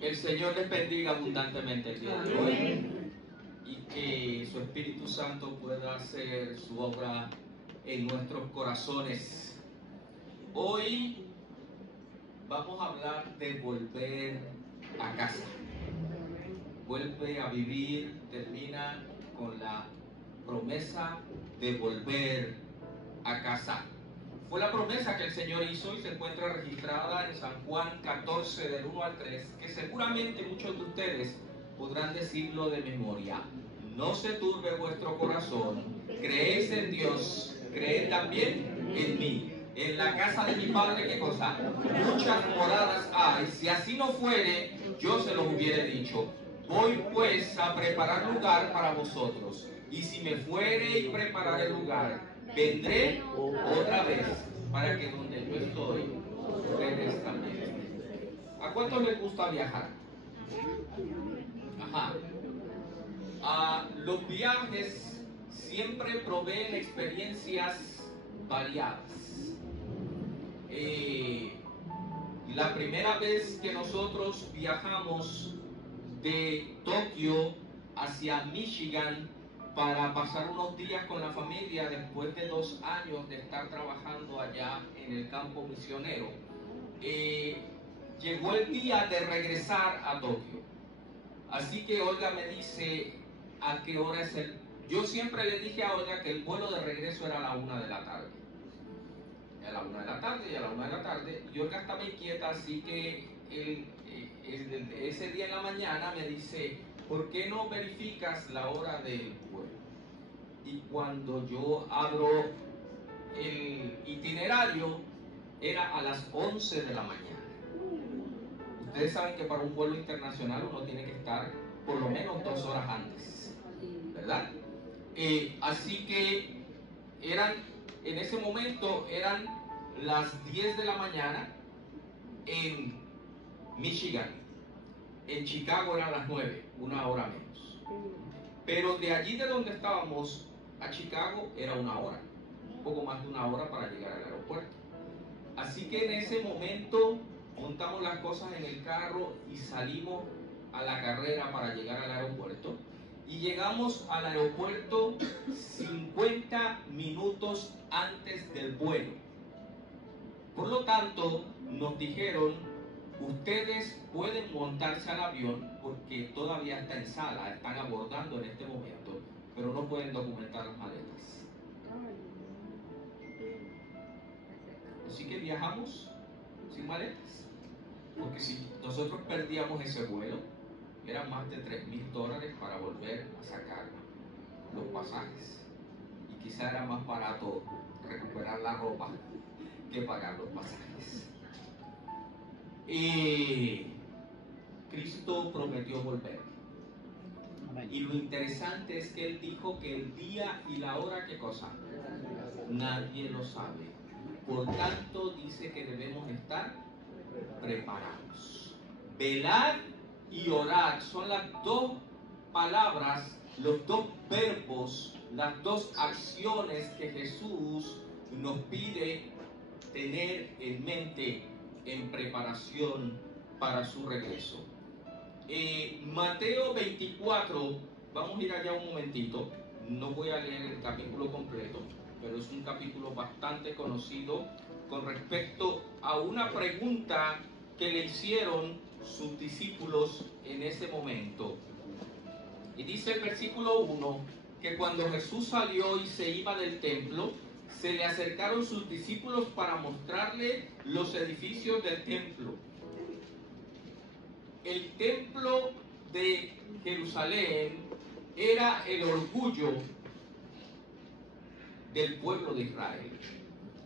El Señor les bendiga abundantemente el día de hoy y que su Espíritu Santo pueda hacer su obra en nuestros corazones. Hoy vamos a hablar de volver a casa. Vuelve a vivir, termina con la promesa de volver a casa. Fue la promesa que el Señor hizo y se encuentra registrada en San Juan 14 del 1 al 3, que seguramente muchos de ustedes podrán decirlo de memoria. No se turbe vuestro corazón, creéis en Dios, creed también en mí. En la casa de mi Padre, ¿qué cosa? Muchas moradas hay. Si así no fuere, yo se los hubiera dicho. Voy pues a preparar lugar para vosotros. Y si me fuere y preparar el lugar, vendré otra vez para que donde yo estoy, ustedes también estén. ¿A cuántos les gusta viajar? Ajá. Los viajes siempre proveen experiencias variadas. La primera vez que nosotros viajamos de Tokio hacia Michigan para pasar unos días con la familia después de 2 años de estar trabajando allá en el campo misionero, llegó el día de regresar a Tokio. Así que Olga me dice a qué hora es el... Yo siempre le dije a Olga que el vuelo de regreso era a la 1 de la tarde. A la 1 de la tarde y a la 1 de la tarde. Y Olga estaba inquieta, así que ese día en la mañana me dice, ¿por qué no verificas la hora del vuelo? Y cuando yo abro el itinerario, era a las 11 de la mañana. Ustedes saben que para un vuelo internacional uno tiene que estar por lo menos 2 horas antes, ¿verdad? Así que en ese momento eran las 10 de la mañana en Michigan. En Chicago eran las 9, 1 hora menos. Pero de allí de donde estábamos a Chicago era 1 hora, un poco más de 1 hora para llegar al aeropuerto. Así que en ese momento montamos las cosas en el carro y salimos a la carrera para llegar al aeropuerto. Y llegamos al aeropuerto 50 minutos antes del vuelo. Por lo tanto, nos dijeron, ustedes pueden montarse al avión porque todavía está en sala, están abordando en este momento, pero no pueden documentar las maletas. Así que viajamos sin maletas, porque si nosotros perdíamos ese vuelo, eran más de $3,000 para volver a sacar los pasajes. Y quizá era más barato recuperar la ropa que pagar los pasajes. Y Cristo prometió volver. Y lo interesante es que Él dijo que el día y la hora, ¿qué cosa? Nadie lo sabe. Por tanto, dice que debemos estar preparados. Velar y orar son las 2 palabras, los 2 verbos, las 2 acciones que Jesús nos pide tener en mente en preparación para su regreso. Mateo 24, vamos a ir allá un momentito, no voy a leer el capítulo completo, pero es un capítulo bastante conocido con respecto a una pregunta que le hicieron sus discípulos en ese momento. Y dice el versículo 1 que cuando Jesús salió y se iba del templo, se le acercaron sus discípulos para mostrarle los edificios del templo. El templo de Jerusalén era el orgullo del pueblo de Israel.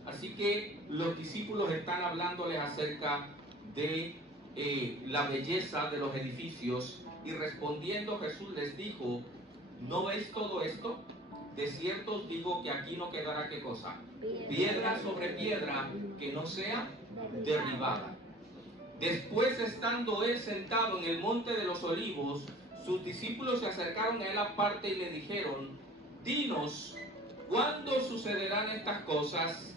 Así que los discípulos están hablándoles acerca de la belleza de los edificios, y respondiendo Jesús les dijo, ¿no veis todo esto? De cierto os digo que aquí no quedará, ¿qué cosa? Piedra sobre piedra que no sea derribada. Después, estando él sentado en el monte de los olivos, sus discípulos se acercaron a él aparte y le dijeron, dinos, ¿cuándo sucederán estas cosas?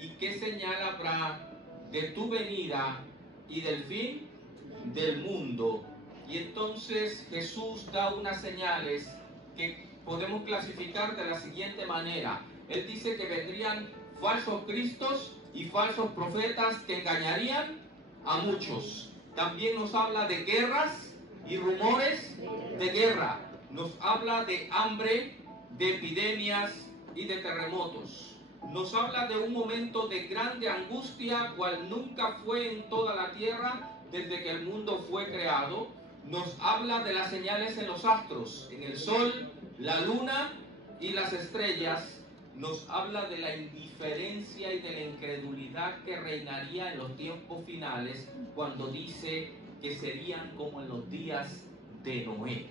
¿Y qué señal habrá de tu venida y del fin del mundo. Y entonces Jesús da unas señales que podemos clasificar de la siguiente manera. Él dice que vendrían falsos cristos y falsos profetas que engañarían a muchos. También nos habla de guerras y rumores de guerra. Nos habla de hambre, de epidemias y de terremotos. Nos habla de un momento de grande angustia, cual nunca fue en toda la tierra desde que el mundo fue creado. Nos habla de las señales en los astros, en el sol, la luna y las estrellas. Nos habla de la indiferencia y de la incredulidad que reinaría en los tiempos finales, cuando dice que serían como en los días de Noé.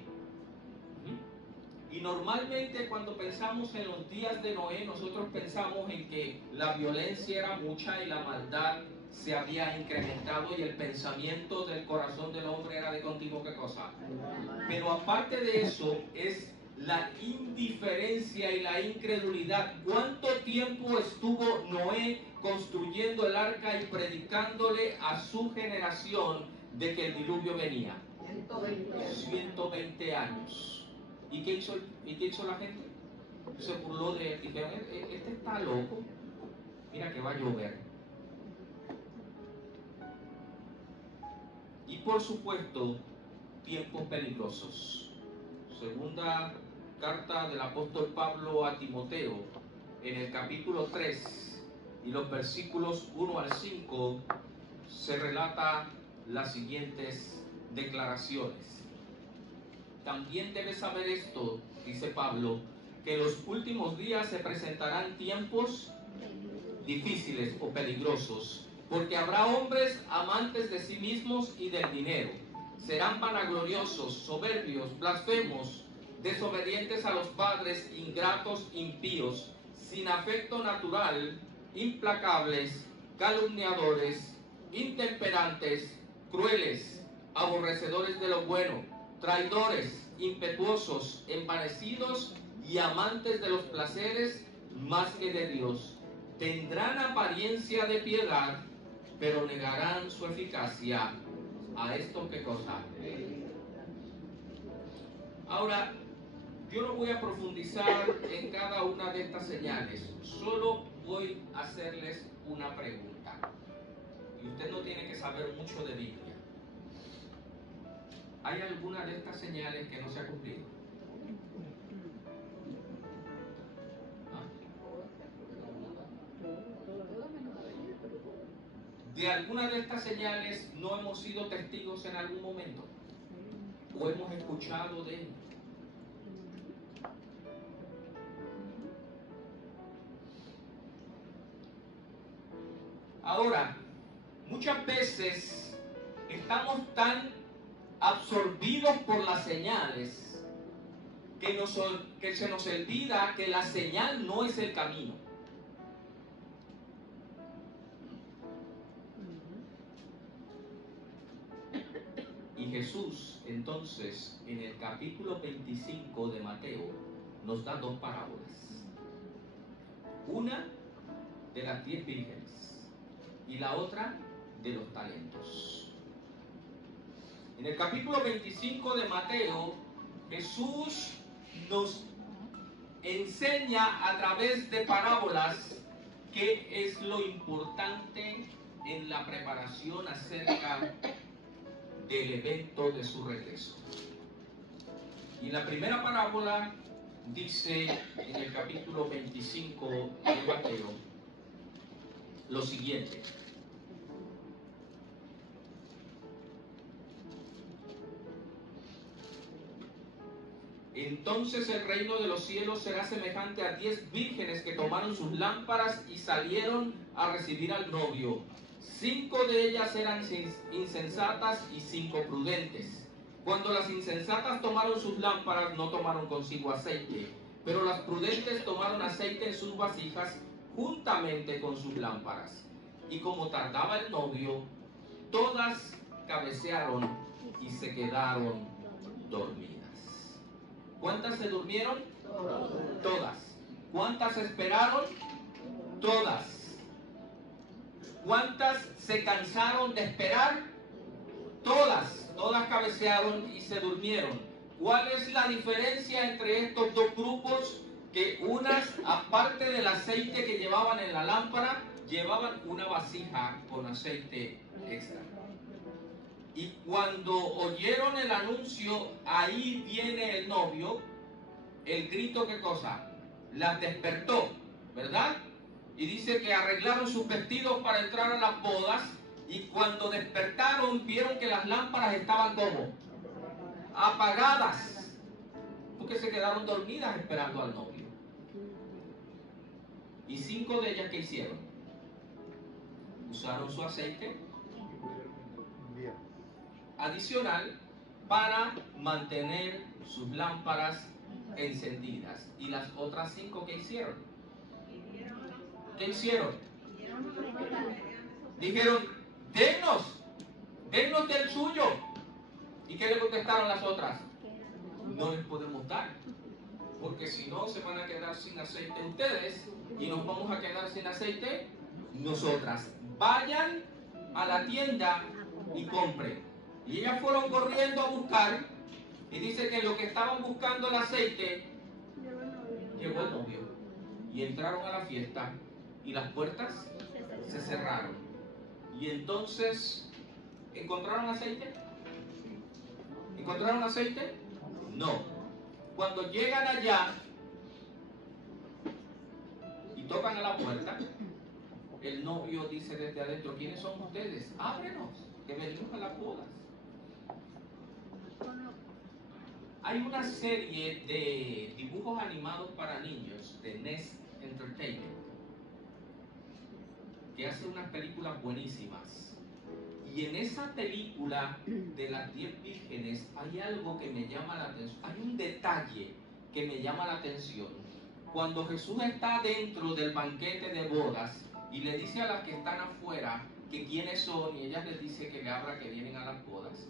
Y normalmente cuando pensamos en los días de Noé, nosotros pensamos en que la violencia era mucha y la maldad se había incrementado y el pensamiento del corazón del hombre era de continuo ¿qué cosa? Pero aparte de eso es la indiferencia y la incredulidad. ¿Cuánto tiempo estuvo Noé construyendo el arca y predicándole a su generación de que el diluvio venía? 120 años. ¿Y qué hizo la gente? Se burló de él. Dijeron, este está loco. Mira que va a llover. Y por supuesto, tiempos peligrosos. Segunda carta del apóstol Pablo a Timoteo, en el capítulo 3 y los versículos 1 al 5, se relata las siguientes declaraciones. También debes saber esto, dice Pablo, que en los últimos días se presentarán tiempos difíciles o peligrosos, porque habrá hombres amantes de sí mismos y del dinero. Serán vanagloriosos, soberbios, blasfemos, desobedientes a los padres, ingratos, impíos, sin afecto natural, implacables, calumniadores, intemperantes, crueles, aborrecedores de lo bueno, traidores, impetuosos, envanecidos y amantes de los placeres más que de Dios. Tendrán apariencia de piedad, pero negarán su eficacia. ¿A esto qué cosa? Ahora, yo no voy a profundizar en cada una de estas señales, solo voy a hacerles una pregunta. Y usted no tiene que saber mucho de Biblia. ¿Hay alguna de estas señales que no se ha cumplido? ¿De alguna de estas señales no hemos sido testigos en algún momento? ¿O hemos escuchado de él? Ahora, muchas veces estamos tan absorbidos por las señales que se nos olvida que la señal no es el camino. Y Jesús, entonces, en el capítulo 25 de Mateo, nos da dos parábolas. Una de las 10 vírgenes y la otra de los talentos. En el capítulo 25 de Mateo, Jesús nos enseña a través de parábolas qué es lo importante en la preparación acerca del evento de su regreso. Y la primera parábola dice en el capítulo 25 de Mateo lo siguiente. Entonces el reino de los cielos será semejante a 10 vírgenes que tomaron sus lámparas y salieron a recibir al novio. 5 de ellas eran insensatas y 5 prudentes. Cuando las insensatas tomaron sus lámparas, no tomaron consigo aceite, pero las prudentes tomaron aceite en sus vasijas juntamente con sus lámparas. Y como tardaba el novio, todas cabecearon y se quedaron dormidas. ¿Cuántas se durmieron? Todas. ¿Cuántas esperaron? Todas. ¿Cuántas se cansaron de esperar? Todas cabecearon y se durmieron. ¿Cuál es la diferencia entre estos dos grupos? Que unas, aparte del aceite que llevaban en la lámpara, llevaban una vasija con aceite extra. Y cuando oyeron el anuncio, ahí viene el novio, el grito, ¿qué cosa? Las despertó, ¿verdad? Y dice que arreglaron sus vestidos para entrar a las bodas, y cuando despertaron vieron que las lámparas estaban como apagadas, porque se quedaron dormidas esperando al novio. Y 5 de ellas, ¿qué hicieron? Usaron su aceite adicional para mantener sus lámparas encendidas. ¿Y las otras 5 qué hicieron? ¿Qué hicieron? Dijeron, denos del suyo. ¿Y qué le contestaron las otras? No les podemos dar, porque si no se van a quedar sin aceite ustedes y nos vamos a quedar sin aceite nosotras. Vayan a la tienda y compren. Y ellas fueron corriendo a buscar, y dice que lo que estaban buscando el aceite, llegó el novio. Y entraron a la fiesta y las puertas se cerraron. Y entonces, ¿encontraron aceite? ¿Encontraron aceite? No. Cuando llegan allá y tocan a la puerta, el novio dice desde adentro, ¿quiénes son ustedes? Ábrenos, que venimos a las bodas. Hay una serie de dibujos animados para niños de Nest Entertainment que hace unas películas buenísimas. Y en esa película de las 10 vírgenes hay algo que me llama la atención. Hay un detalle que me llama la atención. Cuando Jesús está dentro del banquete de bodas y le dice a las que están afuera que quiénes son, y ellas les dice que le abra que vienen a las bodas,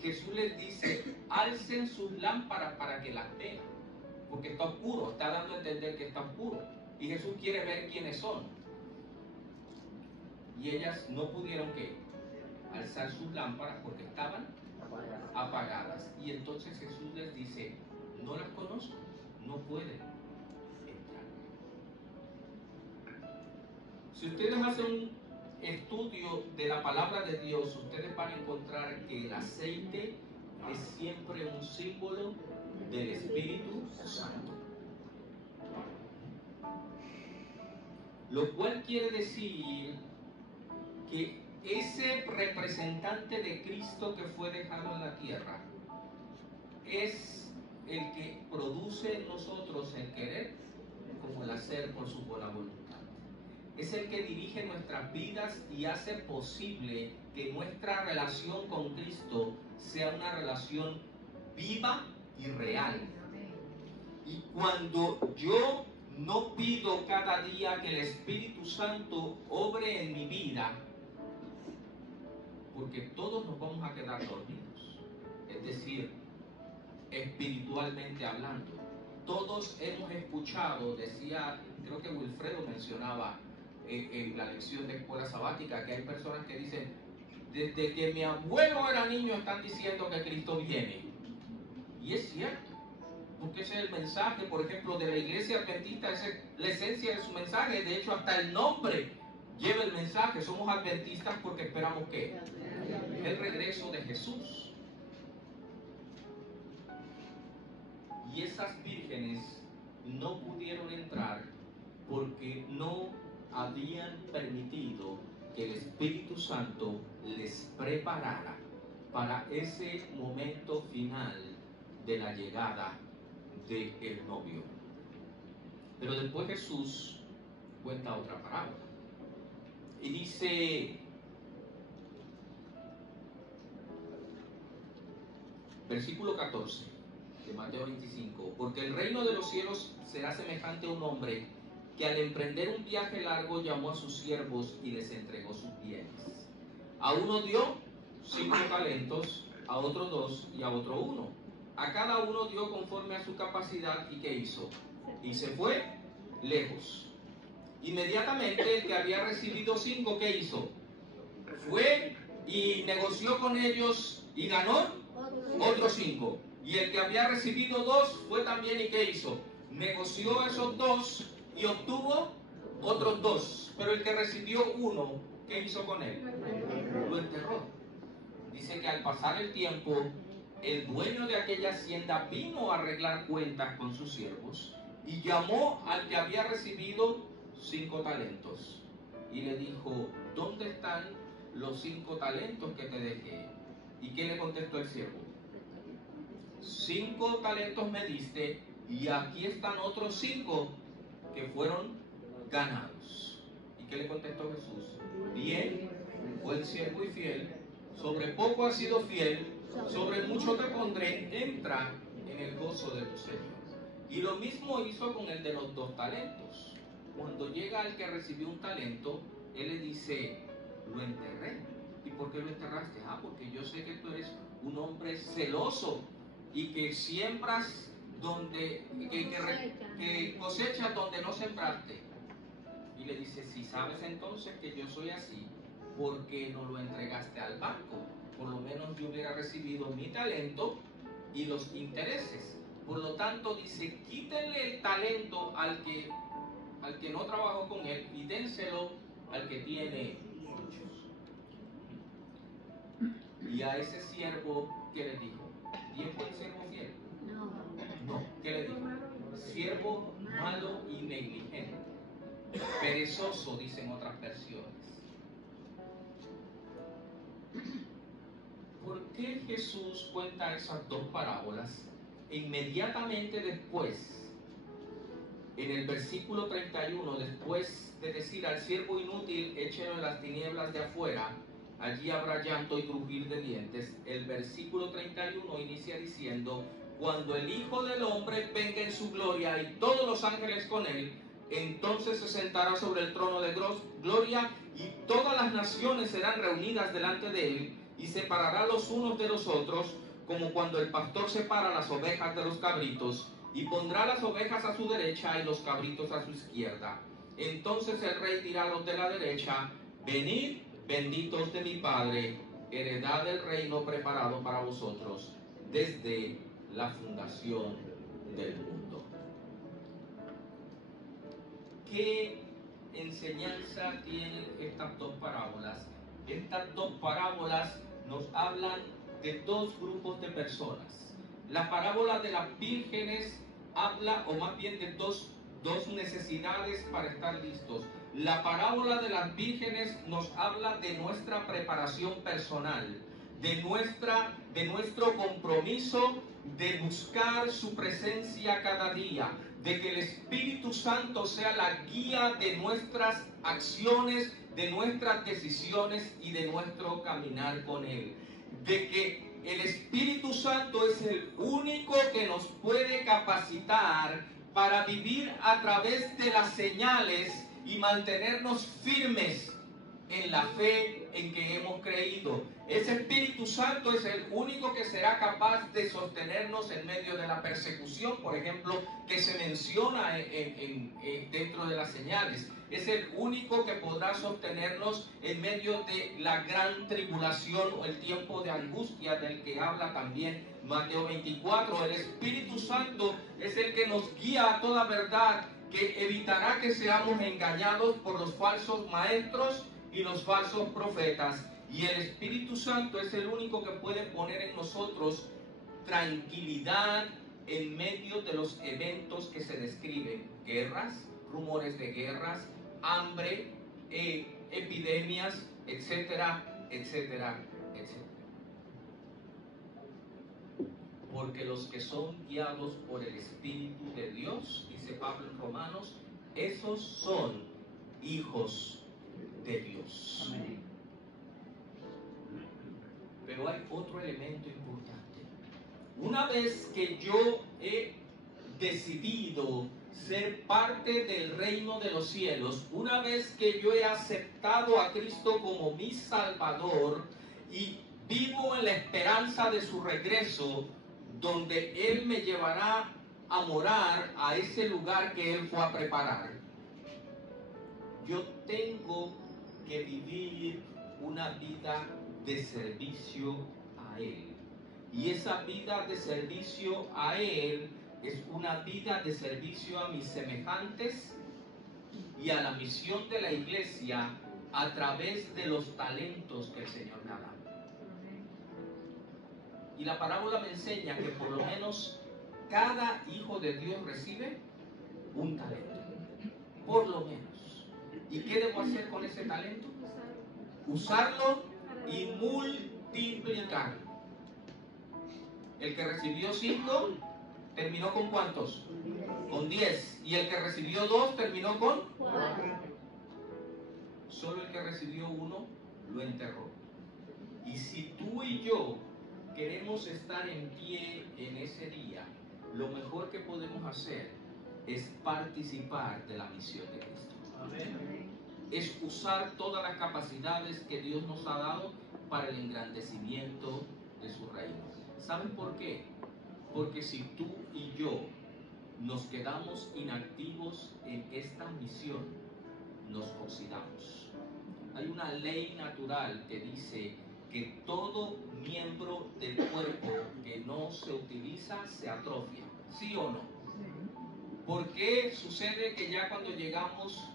Jesús les dice, alcen sus lámparas para que las vean, porque está oscuro, está dando a entender que está oscuro, y Jesús quiere ver quiénes son. Y ellas no pudieron, ¿qué?, alzar sus lámparas porque estaban apagadas. Y entonces Jesús les dice, no las conozco, no pueden entrar. Si ustedes hacen un estudio de la palabra de Dios, ustedes van a encontrar que el aceite es siempre un símbolo del Espíritu Santo. Lo cual quiere decir que ese representante de Cristo que fue dejado en la tierra es el que produce en nosotros el querer como el hacer por su buena voluntad. Es el que dirige nuestras vidas y hace posible que nuestra relación con Cristo sea una relación viva y real. Y cuando yo no pido cada día que el Espíritu Santo obre en mi vida, porque todos nos vamos a quedar dormidos, es decir, espiritualmente hablando. Todos hemos escuchado, decía, creo que Wilfredo mencionaba en la lección de escuela sabática, que hay personas que dicen, desde que mi abuelo era niño están diciendo que Cristo viene. Y es cierto, porque ese es el mensaje, por ejemplo, de la iglesia adventista, esa es la esencia de su mensaje. De hecho, hasta el nombre lleva el mensaje. Somos adventistas porque esperamos ¿qué? El regreso de Jesús. Y esas vírgenes no pudieron entrar porque no habían permitido que el Espíritu Santo les preparara para ese momento final de la llegada del novio. Pero después Jesús cuenta otra parábola y dice, versículo 14 de Mateo 25, porque el reino de los cielos será semejante a un hombre que al emprender un viaje largo llamó a sus siervos y les entregó sus bienes. A uno dio 5 talentos, a otro 2 y a otro 1. A cada uno dio conforme a su capacidad. ¿Y qué hizo? Y se fue lejos. Inmediatamente el que había recibido 5, ¿qué hizo? Fue y negoció con ellos Y ganó otros 5. Y el que había recibido 2 fue también, ¿y qué hizo? Negoció esos 2 y obtuvo otros 2. Pero el que recibió 1, ¿qué hizo con él? Lo enterró. Dice que al pasar el tiempo, el dueño de aquella hacienda vino a arreglar cuentas con sus siervos y llamó al que había recibido 5 talentos. Y le dijo, ¿dónde están los 5 talentos que te dejé? ¿Y qué le contestó el siervo? 5 talentos me diste y aquí están otros 5 que fueron ganados. ¿Y qué le contestó Jesús? Bien, buen siervo y fiel, sobre poco has sido fiel, sobre mucho te pondré, entra en el gozo de tu Señor. Y lo mismo hizo con el de los 2 talentos. Cuando llega el que recibió un talento, él le dice, lo enterré. ¿Y por qué lo enterraste? Porque yo sé que tú eres un hombre celoso y que siembras donde, que cosechas donde no sembraste. Y le dice, si sabes entonces que yo soy así, ¿por qué no lo entregaste al banco? Por lo menos yo hubiera recibido mi talento y los intereses. Por lo tanto, dice, quítenle el talento al que no trabajó con él y dénselo al que tiene muchos. Y a ese siervo, ¿qué le dijo? ¿Bien buen siervo fiel? No. ¿Qué le dijo? Siervo malo y negligente. Perezoso, dicen otras versiones. ¿Por qué Jesús cuenta esas 2 parábolas? Inmediatamente después, en el versículo 31, después de decir al siervo inútil, échelo en las tinieblas de afuera, allí habrá llanto y crujir de dientes, el versículo 31 inicia diciendo, cuando el Hijo del Hombre venga en su gloria y todos los ángeles con él, entonces se sentará sobre el trono de gloria y todas las naciones serán reunidas delante de él y separará los unos de los otros, como cuando el pastor separa las ovejas de los cabritos, y pondrá las ovejas a su derecha y los cabritos a su izquierda. Entonces el rey dirá a los de la derecha, venid, benditos de mi Padre, heredad del reino preparado para vosotros desde la fundación del mundo. ¿Qué enseñanza tienen estas 2 parábolas? Estas 2 parábolas nos hablan de 2 grupos de personas. La parábola de las vírgenes habla, o más bien de dos necesidades para estar listos. La parábola de las vírgenes nos habla de nuestra preparación personal, de nuestro compromiso de buscar su presencia cada día, de que el Espíritu Santo sea la guía de nuestras acciones, de nuestras decisiones y de nuestro caminar con Él. De que el Espíritu Santo es el único que nos puede capacitar para vivir a través de las señales y mantenernos firmes en la fe en que hemos creído. Ese Espíritu Santo es el único que será capaz de sostenernos en medio de la persecución, por ejemplo, que se menciona dentro de las señales. Es el único que podrá sostenernos en medio de la gran tribulación o el tiempo de angustia del que habla también Mateo 24. El Espíritu Santo es el que nos guía a toda verdad, que evitará que seamos engañados por los falsos maestros y los falsos profetas. Y el Espíritu Santo es el único que puede poner en nosotros tranquilidad en medio de los eventos que se describen: guerras, rumores de guerras, hambre, epidemias, etcétera, etcétera, etcétera. Porque los que son guiados por el Espíritu de Dios, dice Pablo en Romanos, esos son hijos de Dios. Amén. Pero hay otro elemento importante. Una vez que yo he decidido ser parte del reino de los cielos, una vez que yo he aceptado a Cristo como mi Salvador y vivo en la esperanza de su regreso, donde Él me llevará a morar a ese lugar que Él fue a preparar, yo tengo que vivir una vida de servicio a Él. Y esa vida de servicio a Él es una vida de servicio a mis semejantes y a la misión de la iglesia a través de los talentos que el Señor me ha dado. Y la parábola me enseña que por lo menos cada hijo de Dios recibe un talento. Por lo menos. ¿Y qué debo hacer con ese talento? Usarlo y multiplicarlo. El que recibió 5 terminó con ¿cuántos? Con 10. Y el que recibió 2 terminó con 4. Solo el que recibió 1 lo enterró. Y si tú y yo queremos estar en pie en ese día, lo mejor que podemos hacer es participar de la misión de Cristo. Amén. Es usar todas las capacidades que Dios nos ha dado para el engrandecimiento de su reino. ¿Saben por qué? Porque si tú y yo nos quedamos inactivos en esta misión, nos oxidamos. Hay una ley natural que dice que todo miembro del cuerpo que no se utiliza se atrofia. ¿Sí o no? ¿Por qué sucede que ya cuando llegamos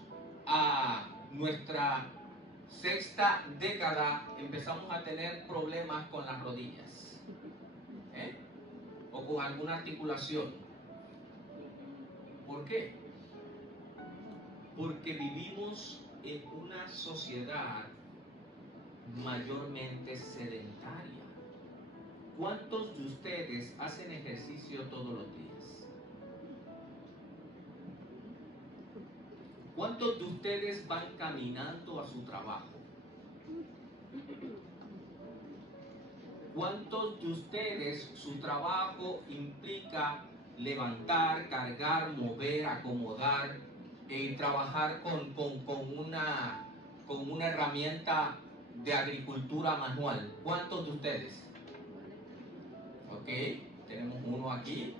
a nuestra sexta década empezamos a tener problemas con las rodillas? O con alguna articulación. ¿Por qué? Porque vivimos en una sociedad mayormente sedentaria. ¿Cuántos de ustedes hacen ejercicio todos los días? ¿Cuántos de ustedes van caminando a su trabajo? ¿Cuántos de ustedes su trabajo implica levantar, cargar, mover, acomodar, trabajar con una herramienta de agricultura manual? ¿Cuántos de ustedes? Ok, tenemos uno aquí.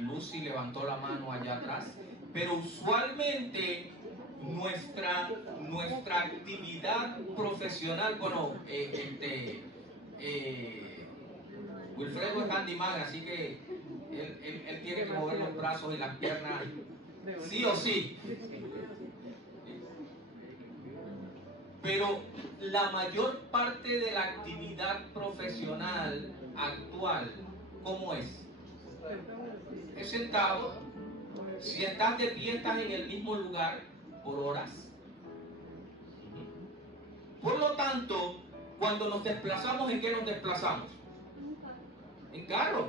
Lucy levantó la mano allá atrás. Pero usualmente nuestra actividad profesional, bueno, Wilfredo es handyman, así que él tiene que mover los brazos y las piernas sí o sí. Pero la mayor parte de la actividad profesional actual, ¿cómo es? Es sentado. Si estás de pie, estás en el mismo lugar por horas. Por lo tanto, cuando nos desplazamos, ¿en qué nos desplazamos? En carro.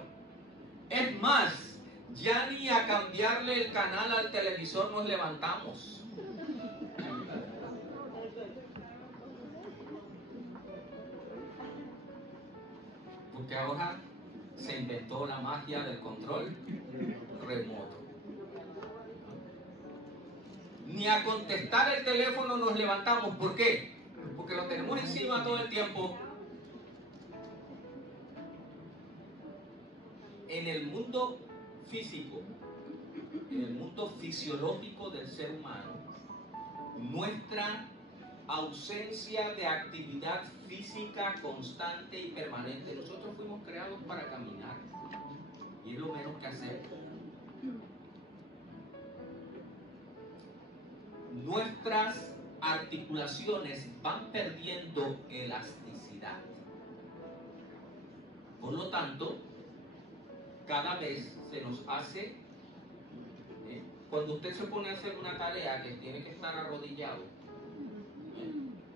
Es más, ya ni a cambiarle el canal al televisor nos levantamos. Porque ahora se inventó la magia del control remoto. Ni a contestar el teléfono nos levantamos. ¿Por qué? Porque lo tenemos encima todo el tiempo. En el mundo físico, en el mundo fisiológico del ser humano, nuestra ausencia de actividad física constante y permanente. Nosotros fuimos creados para caminar y es lo menos que hacer. Nuestras articulaciones van perdiendo elasticidad. Por lo tanto, cada vez se nos hace, cuando usted se pone a hacer una tarea que tiene que estar arrodillado,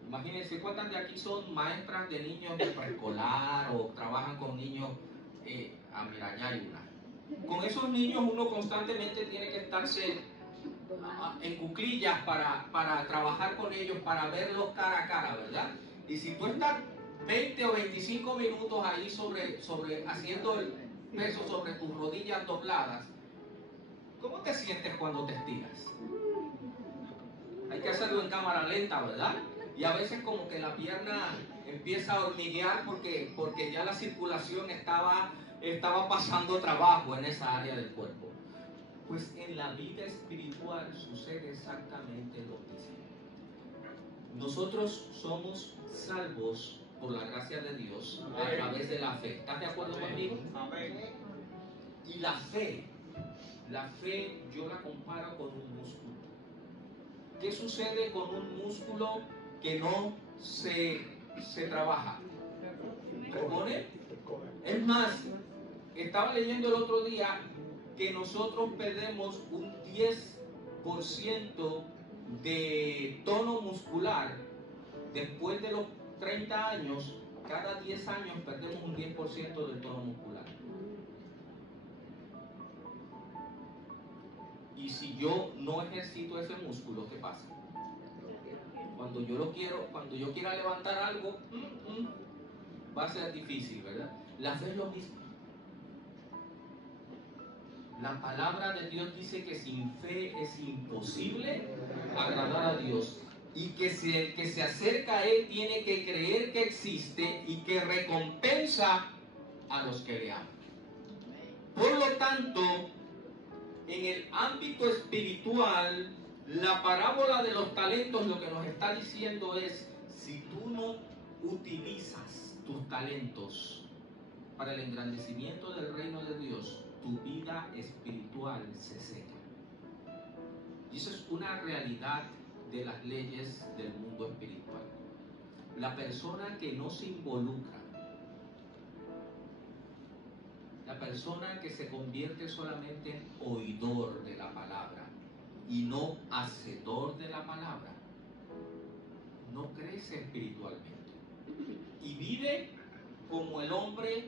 imagínense cuántas de aquí son maestras de niños de preescolar o trabajan con niños, mira, ya hay una. Con esos niños uno constantemente tiene que estarse en cuclillas para trabajar con ellos, para verlos cara a cara, ¿verdad? Y si tú estás 20 o 25 minutos ahí haciendo el peso sobre tus rodillas dobladas, ¿cómo te sientes cuando te estiras? Hay que hacerlo en cámara lenta, ¿verdad? Y a veces como que la pierna empieza a hormiguear porque ya la circulación estaba pasando trabajo en esa área del cuerpo. Pues en la vida espiritual sucede exactamente lo mismo. Nosotros somos salvos por la gracia de Dios a través de la fe. ¿Estás de acuerdo conmigo? Amén. Y la fe yo la comparo con un músculo. ¿Qué sucede con un músculo que no se trabaja? ¿Se pone? Es más, estaba leyendo el otro día que nosotros perdemos un 10% de tono muscular después de los 30 años. Cada 10 años perdemos un 10% del tono muscular. Y si yo no ejercito ese músculo, ¿qué pasa? Cuando yo quiera levantar algo, va a ser difícil, ¿verdad? La fe es lo mismo. La palabra de Dios dice que sin fe es imposible agradar a Dios. Y que el que se acerca a Él tiene que creer que existe y que recompensa a los que le aman. Por lo tanto, en el ámbito espiritual, la parábola de los talentos lo que nos está diciendo es, si tú no utilizas tus talentos para el engrandecimiento del reino de Dios, tu vida espiritual se seca. Y eso es una realidad de las leyes del mundo espiritual. La persona que no se involucra, la persona que se convierte solamente en oidor de la palabra y no hacedor de la palabra, no crece espiritualmente y vive como el hombre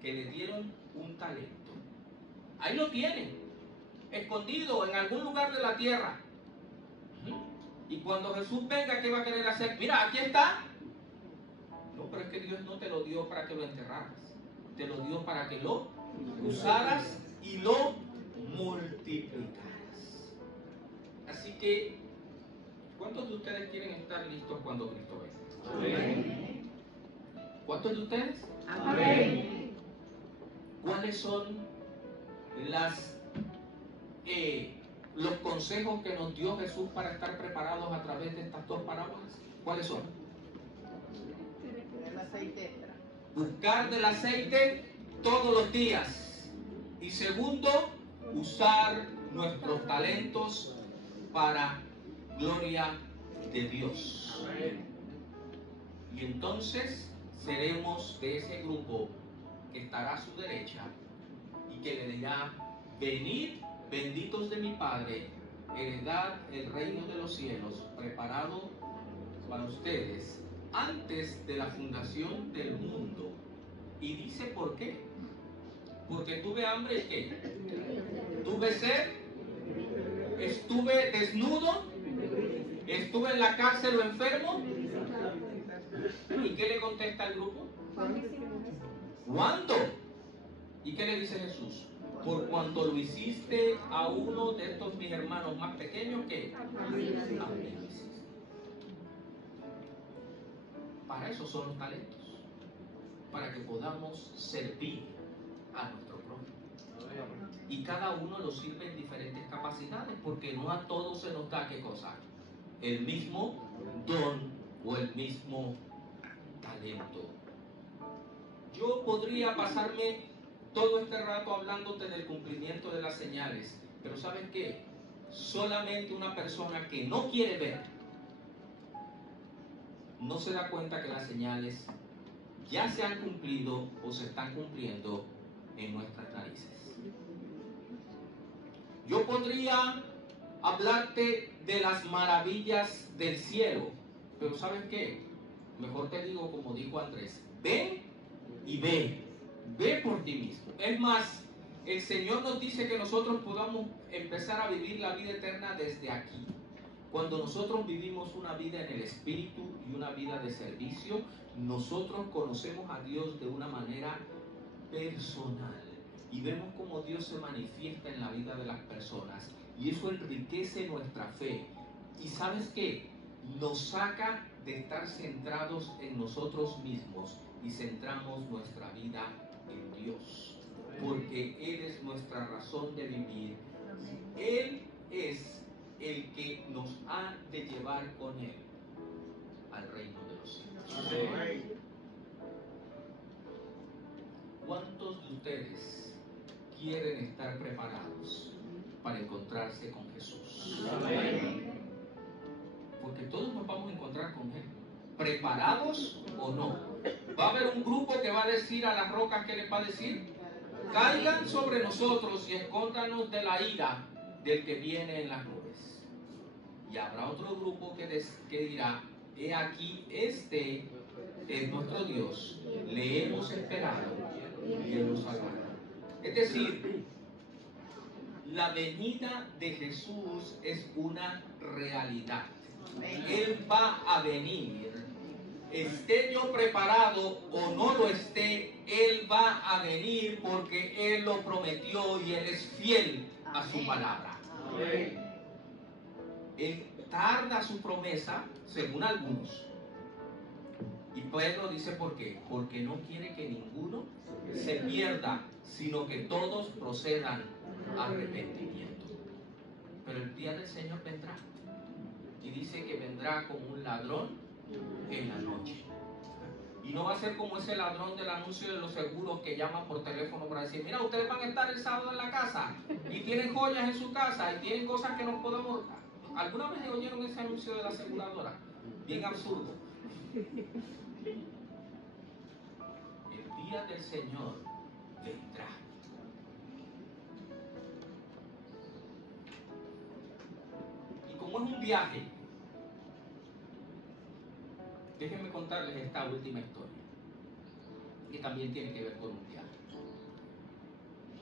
que le dieron un talento. Ahí lo tiene, escondido en algún lugar de la tierra. Y cuando Jesús venga, ¿qué va a querer hacer? Mira, aquí está. No, pero es que Dios no te lo dio para que lo enterraras. Te lo dio para que lo usaras y lo multiplicaras. Así que, ¿cuántos de ustedes quieren estar listos cuando Cristo venga? Amén. ¿Cuántos de ustedes? Amén. ¿Cuáles son los consejos que nos dio Jesús para estar preparados a través de estas dos parábolas? ¿Cuáles son? El aceite extra. Buscar del aceite todos los días. Y segundo, usar nuestros talentos para gloria de Dios. Y entonces seremos de ese grupo que estará a su derecha y que le dirá: venid, benditos de mi Padre, heredad el reino de los cielos, preparado para ustedes antes de la fundación del mundo. Y dice por qué. Porque tuve hambre y ¿qué? Tuve sed, estuve desnudo, estuve en la cárcel o enfermo. ¿Y qué le contesta al grupo? ¿Cuándo? ¿Y qué le dice Jesús? Por cuanto lo hiciste a uno de estos mis hermanos más pequeños, ¿qué? A mí lo hiciste. Para eso son los talentos, para que podamos servir a nuestro prójimo. Y cada uno lo sirve en diferentes capacidades, porque no a todos se nos da, ¿qué cosa? El mismo don o el mismo talento. Yo podría pasarme todo este rato hablándote del cumplimiento de las señales, pero ¿sabes qué? Solamente una persona que no quiere ver no se da cuenta que las señales ya se han cumplido o se están cumpliendo en nuestras narices. Yo podría hablarte de las maravillas del cielo, pero ¿sabes qué? Mejor te digo como dijo Andrés: ven y ve por ti mismo. Es más, el Señor nos dice que nosotros podamos empezar a vivir la vida eterna desde aquí. Cuando nosotros vivimos una vida en el Espíritu y una vida de servicio, nosotros conocemos a Dios de una manera personal y vemos cómo Dios se manifiesta en la vida de las personas, y eso enriquece nuestra fe. ¿Y sabes qué? Nos saca de estar centrados en nosotros mismos y centramos nuestra vida en Dios, porque Él es nuestra razón de vivir. Él es el que nos ha de llevar con Él al reino de los cielos. ¿Cuántos de ustedes quieren estar preparados para encontrarse con Jesús? Amén. Porque todos nos vamos a encontrar con Él, preparados o no. Va a haber un grupo que va a decir a las rocas, ¿qué les va a decir? Caigan sobre nosotros y escóndanos de la ira del que viene en las nubes. Y habrá otro grupo que dirá, he aquí, este es nuestro Dios, le hemos esperado y Él nos salvará. Es decir, la venida de Jesús es una realidad. Él va a venir, esté yo preparado o no lo esté, Él va a venir porque Él lo prometió y Él es fiel a su palabra. Él tarda su promesa, según algunos. Y Pedro dice ¿por qué? Porque no quiere que ninguno se pierda, sino que todos procedan a arrepentimiento. Pero el día del Señor vendrá. Y dice que vendrá como un ladrón en la noche. Y no va a ser como ese ladrón del anuncio de los seguros que llama por teléfono para decir, mira, ustedes van a estar el sábado en la casa y tienen joyas en su casa y tienen cosas que no podemos... ¿Alguna vez oyeron ese anuncio de la aseguradora? Bien absurdo. El día del Señor vendrá. Y como es un viaje, déjenme contarles esta última historia, que también tiene que ver con un viaje.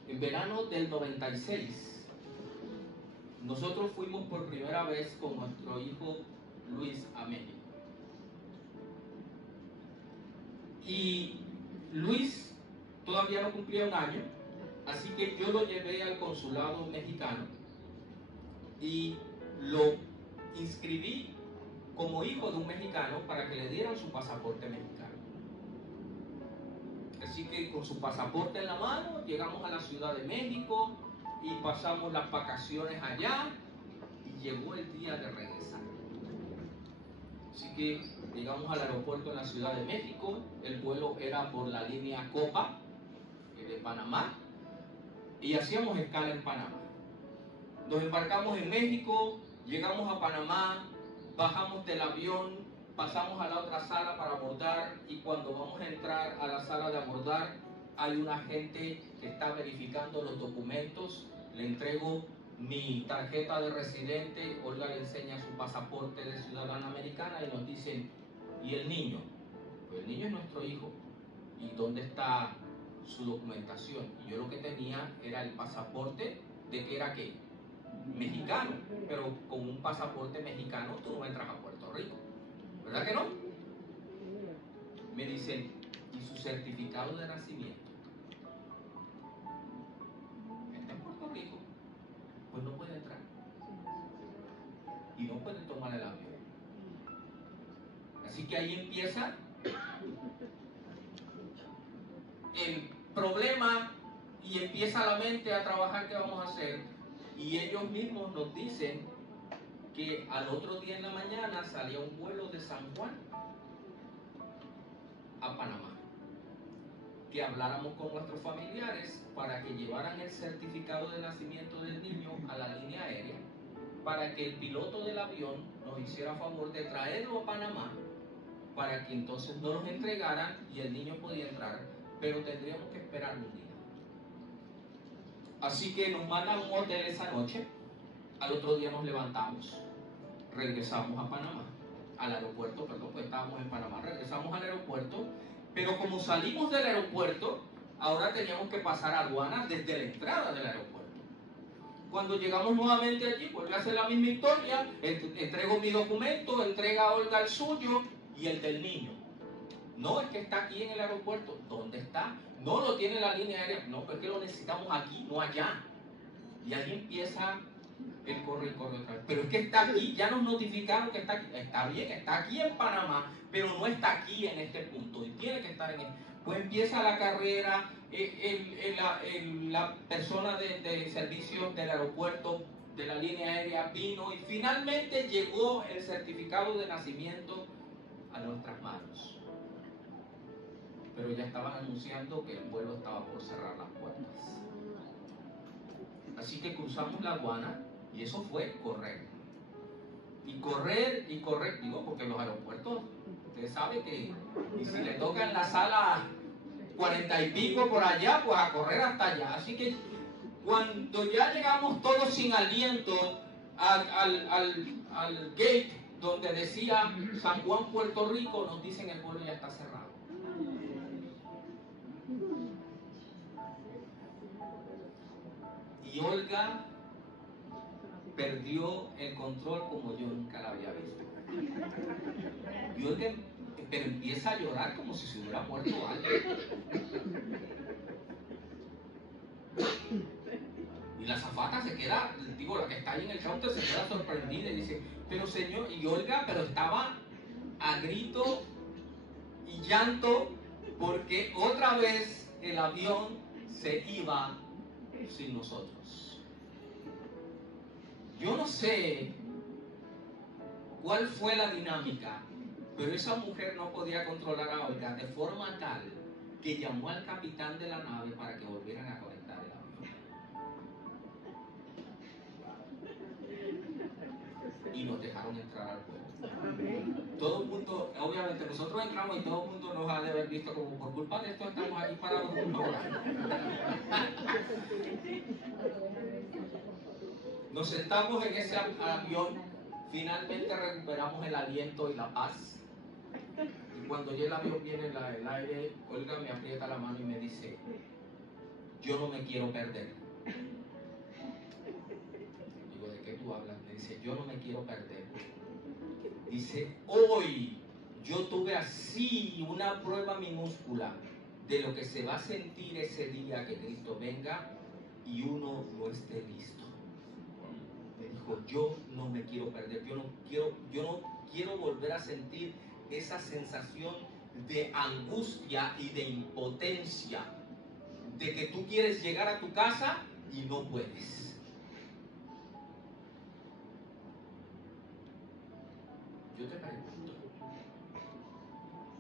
En verano del 96, nosotros fuimos por primera vez con nuestro hijo Luis a México. Y Luis todavía no cumplía un año, así que yo lo llevé al consulado mexicano y lo inscribí como hijo de un mexicano para que le dieran su pasaporte mexicano. Así que con su pasaporte en la mano llegamos a la Ciudad de México y pasamos las vacaciones allá y llegó el día de regresar. Así que llegamos al aeropuerto en la Ciudad de México, el vuelo era por la línea Copa de Panamá y hacíamos escala en Panamá. Nos embarcamos en México, llegamos a Panamá, bajamos del avión, pasamos a la otra sala para abordar y cuando vamos a entrar a la sala de abordar hay un agente que está verificando los documentos, le entrego mi tarjeta de residente, Olga le enseña su pasaporte de ciudadana americana y nos dicen, ¿y el niño? Pues el niño es nuestro hijo. ¿Y dónde está su documentación? Y yo lo que tenía era el pasaporte de que era ¿qué? Mexicano, pero con un pasaporte mexicano tú no entras a Puerto Rico, ¿verdad que no? Me dicen, ¿y su certificado de nacimiento? ¿Está en Puerto Rico? Pues no puede entrar y no puede tomar el avión. Así que ahí empieza el problema y empieza la mente a trabajar qué vamos a hacer. Y ellos mismos nos dicen que al otro día en la mañana salía un vuelo de San Juan a Panamá. Que habláramos con nuestros familiares para que llevaran el certificado de nacimiento del niño a la línea aérea, para que el piloto del avión nos hiciera favor de traerlo a Panamá, para que entonces no nos entregaran y el niño podía entrar, pero tendríamos que esperar un día. Así que nos mandan a un hotel esa noche, al otro día nos levantamos, regresamos a Panamá, al aeropuerto, perdón, pues estábamos en Panamá, regresamos al aeropuerto, pero como salimos del aeropuerto, ahora teníamos que pasar aduanas desde la entrada del aeropuerto. Cuando llegamos nuevamente allí, vuelve a hacer la misma historia, entrego mi documento, entrega a Olga el suyo y el del niño. No, es que está aquí en el aeropuerto. ¿Dónde está? No lo tiene la línea aérea. No, es que lo necesitamos aquí, no allá. Y ahí empieza el corre otra vez. Pero es que está aquí, ya nos notificaron que está aquí. Está bien, está aquí en Panamá, pero no está aquí en este punto. Y tiene que estar en este. Pues empieza la carrera, la persona de servicios del aeropuerto, de la línea aérea, vino y finalmente llegó el certificado de nacimiento a nuestras manos. pero ya estaban anunciando que el vuelo estaba por cerrar las puertas. Así que cruzamos la aduana y eso fue correr. Y correr, digo, porque los aeropuertos, usted sabe que, y si le toca en la sala 40 y pico por allá, pues a correr hasta allá. Así que cuando ya llegamos todos sin aliento al gate donde decía San Juan, Puerto Rico, nos dicen el vuelo ya está cerrado. Y Olga perdió el control como yo nunca la había visto. Y Olga pero empieza a llorar como si se hubiera muerto alguien. Y la azafata se queda, digo, la que está ahí en el counter se queda sorprendida y dice, pero señor, y Olga, pero estaba a grito y llanto porque otra vez el avión se iba sin nosotros. Yo no sé cuál fue la dinámica, pero esa mujer no podía controlar a Olga de forma tal que llamó al capitán de la nave para que volvieran a conectar el avión. Y nos dejaron entrar al vuelo. Todo el mundo, obviamente nosotros entramos y todo el mundo nos ha de haber visto como por culpa de esto estamos aquí parados una hora. Nos sentamos en ese avión, finalmente recuperamos el aliento y la paz. Y cuando ya el avión viene en el aire, Olga me aprieta la mano y me dice, yo no me quiero perder. Digo, ¿de qué tú hablas? Me dice, yo no me quiero perder. Dice, hoy yo tuve así una prueba minúscula de lo que se va a sentir ese día que Cristo venga y uno no esté listo. Me dijo, yo no me quiero perder, yo no quiero volver a sentir esa sensación de angustia y de impotencia, de que tú quieres llegar a tu casa y no puedes. Yo te pregunto,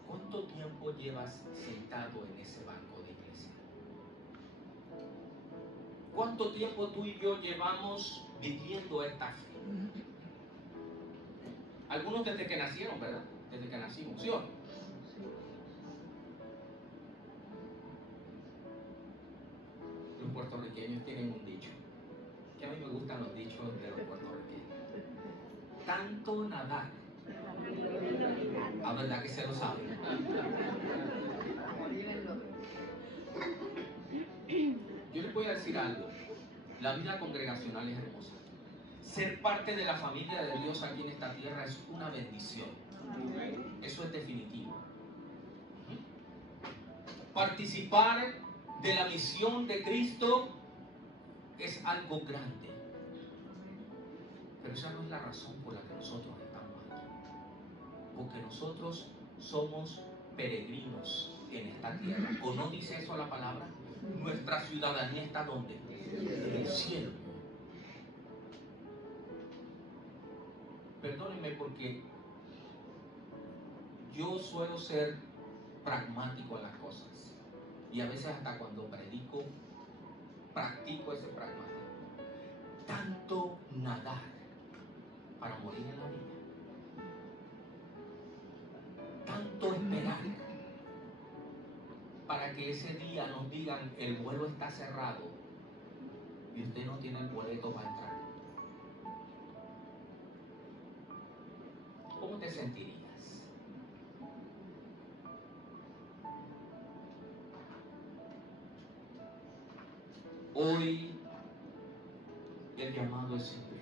¿cuánto tiempo llevas sentado en ese banco de iglesia? ¿Cuánto tiempo tú y yo llevamos viviendo esta fe? Algunos desde que nacieron, ¿verdad? Desde que nacimos, ¿sí o no? Los puertorriqueños tienen un dicho, que a mí me gustan los dichos de los puertorriqueños. Tanto nadar. ¿A verdad que se lo saben? Yo les voy a decir algo. La vida congregacional es hermosa. Ser parte de la familia de Dios aquí en esta tierra es una bendición. Eso es definitivo. Participar de la misión de Cristo es algo grande. Pero esa no es la razón por la que nosotros estamos aquí. Porque nosotros somos peregrinos en esta tierra. ¿O no dice eso la palabra? Nuestra ciudadanía está ¿dónde? En el cielo. Perdónenme porque yo suelo ser pragmático en las cosas. Y a veces hasta cuando predico, practico ese pragmatismo. Tanto nadar para morir en la vida. Tanto esperar para que ese día nos digan el vuelo está cerrado y usted no tiene el boleto para entrar. ¿Cómo te sentirías? Hoy el llamado es simple.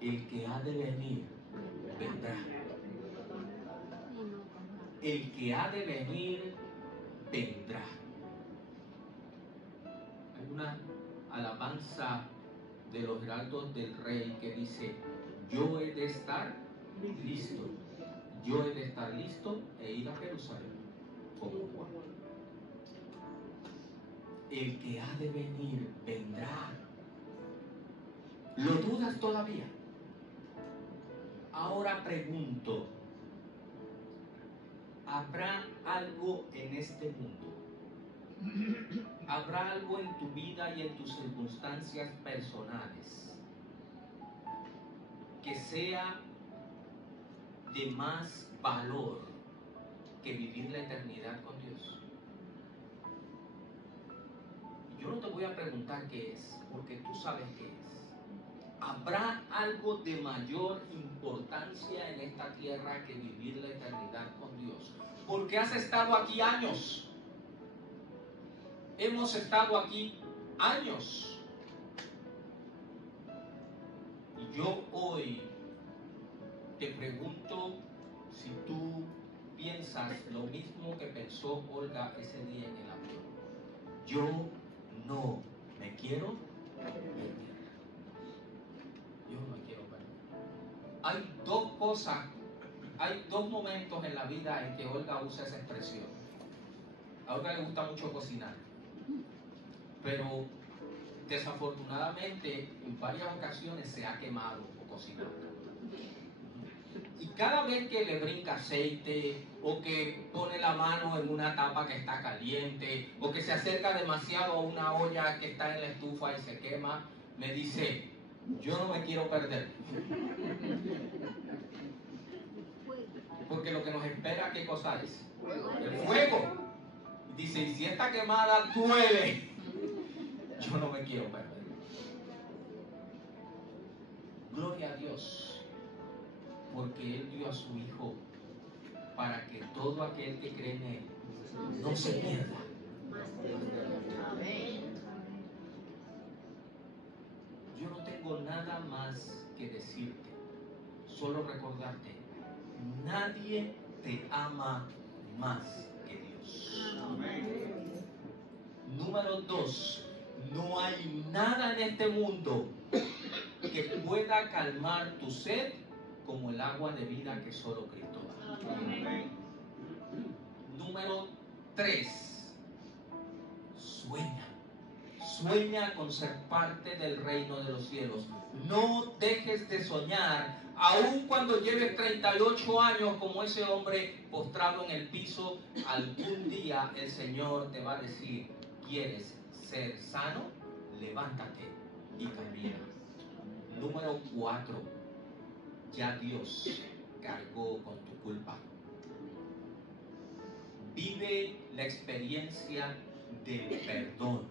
El que ha de venir, vendrá. El que ha de venir, vendrá. Hay una alabanza de los heraldos del rey que dice, yo he de estar listo. Yo he de estar listo e ir a Jerusalén como Juan. El que ha de venir, vendrá. ¿Lo dudas todavía? Ahora pregunto, Habrá algo en este mundo, habrá algo en tu vida y en tus circunstancias personales que sea de más valor que vivir la eternidad con Dios. Yo no te voy a preguntar qué es, porque tú sabes qué es. ¿Habrá algo de mayor importancia en esta tierra que vivir la eternidad con Dios? Porque has estado aquí años. Hemos estado aquí años. Y yo hoy te pregunto si tú piensas lo mismo que pensó Olga ese día en el avión. Yo no me quiero perder. Yo no me quiero perder. Hay dos cosas, hay dos momentos en la vida en que Olga usa esa expresión. A Olga le gusta mucho cocinar, pero desafortunadamente en varias ocasiones se ha quemado o cocinando. Y cada vez que le brinca aceite, o que pone la mano en una tapa que está caliente, o que se acerca demasiado a una olla que está en la estufa y se quema, me dice, yo no me quiero perder. Porque lo que nos espera, ¿qué cosa es? El fuego. Dice, y si está quemada, duele. Yo no me quiero perder. Gloria a Dios, porque Él dio a su Hijo para que todo aquel que cree en Él no se pierda. Yo no tengo nada más que decirte, solo recordarte, nadie te ama más que Dios. Número 2, no hay nada en este mundo que pueda calmar tu sed como el agua de vida que solo Cristo da. Número 3, sueña. Sueña con ser parte del reino de los cielos. No dejes de soñar, aun cuando lleves 38 años como ese hombre postrado en el piso. Algún día el Señor te va a decir, ¿quieres ser sano? Levántate y camina. Número 4, ya Dios cargó con tu culpa. Vive la experiencia del perdón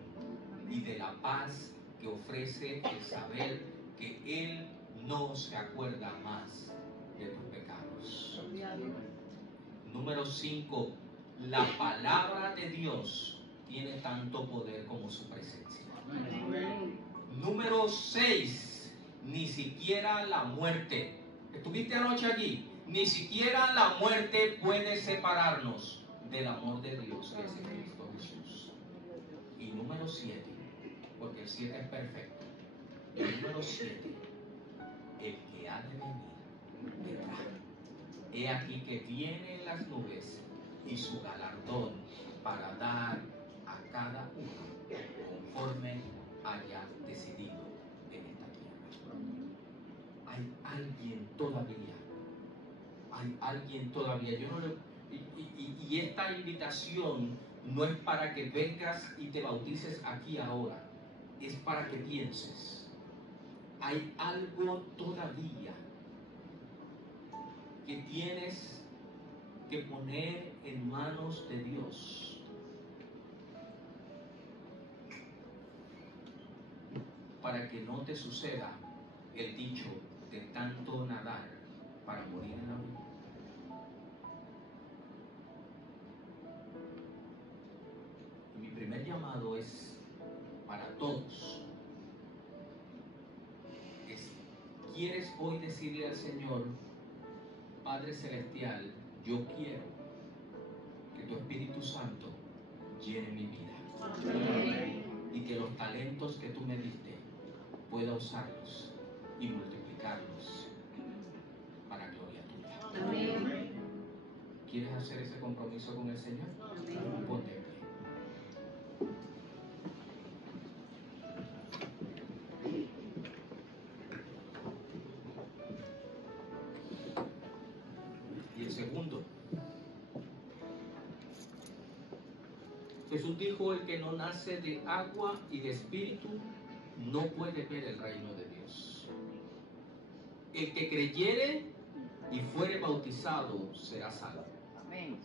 y de la paz que ofrece el saber que Él no se acuerda más de tus pecados. Número 5, la palabra de Dios tiene tanto poder como su presencia. Número 6, ni siquiera la muerte. ¿Estuviste anoche aquí? Ni siquiera la muerte puede separarnos del amor de Dios que es en Cristo Jesús. Y número 7, porque el 7 es perfecto. El número 7, el que ha de venir vendrá. He aquí que viene en las nubes y su galardón para dar a cada uno conforme haya decidido en esta tierra. Hay alguien todavía. Hay alguien todavía. Yo no le, y esta invitación no es para que vengas y te bautices aquí ahora. Es para que pienses. Hay algo todavía que tienes que poner en manos de Dios para que no te suceda el dicho de tanto nadar para morir en la vida. Mi primer llamado es para todos. ¿Quieres hoy decirle al Señor, Padre Celestial, yo quiero que tu Espíritu Santo llene mi vida? Amén. Y que los talentos que tú me diste pueda usarlos y multiplicarlos para gloria tuya. Amén. ¿Quieres hacer ese compromiso con el Señor? Amén. Ponte en pie. Y el segundo, Jesús dijo, el que no nace de agua y de espíritu no puede ver el reino de Dios. El que creyere y fuere bautizado será salvo. Amén.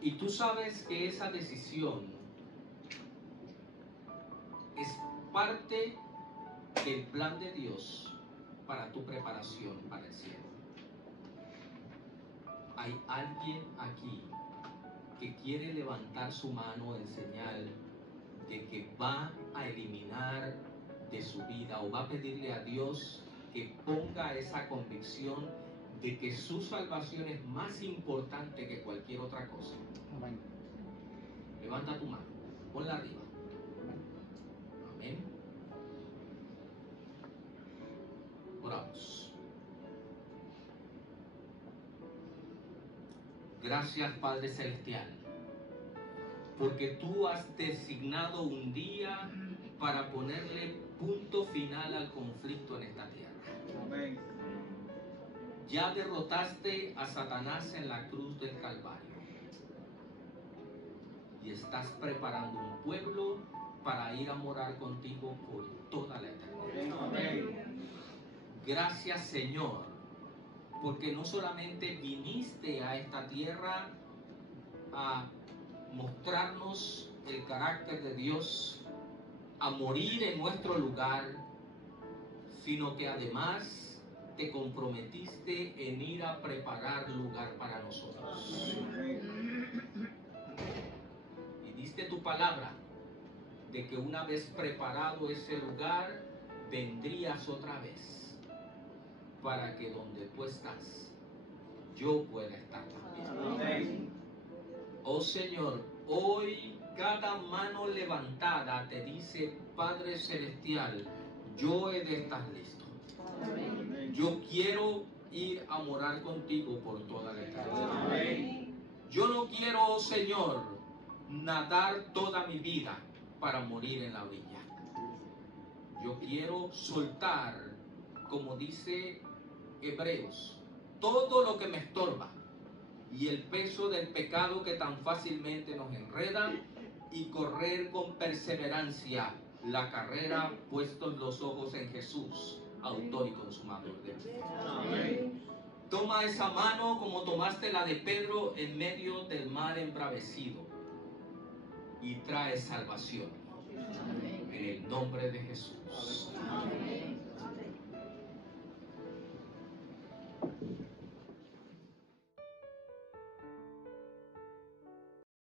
Y tú sabes que esa decisión es parte del plan de Dios para tu preparación para el cielo. Hay alguien aquí que quiere levantar su mano en señal de que va a eliminar de su vida o va a pedirle a Dios que ponga esa convicción de que su salvación es más importante que cualquier otra cosa. Amén. Levanta tu mano, ponla arriba. Amén. Oramos. Gracias, Padre Celestial, porque tú has designado un día para ponerle punto final al conflicto en esta tierra. Amén. Ya derrotaste a Satanás en la cruz del Calvario y estás preparando un pueblo para ir a morar contigo por toda la eternidad. Amén. Gracias, Señor, porque no solamente viniste a esta tierra a mostrarnos el carácter de Dios, a morir en nuestro lugar, sino que además te comprometiste en ir a preparar lugar para nosotros. Y diste tu palabra de que una vez preparado ese lugar, vendrías otra vez para que donde tú estás, yo pueda estar también. Amén. Oh Señor, hoy cada mano levantada te dice, Padre Celestial, yo he de estar listo. Amén. Yo quiero ir a morar contigo por toda la eternidad. Amén. Yo no quiero, oh Señor, nadar toda mi vida para morir en la orilla. Yo quiero soltar, como dice Hebreos, todo lo que me estorba y el peso del pecado que tan fácilmente nos enreda y correr con perseverancia la carrera puestos los ojos en Jesús, autor y consumador de fe. Amén. Toma esa mano como tomaste la de Pedro en medio del mar embravecido y trae salvación Amén. en el nombre de Jesús.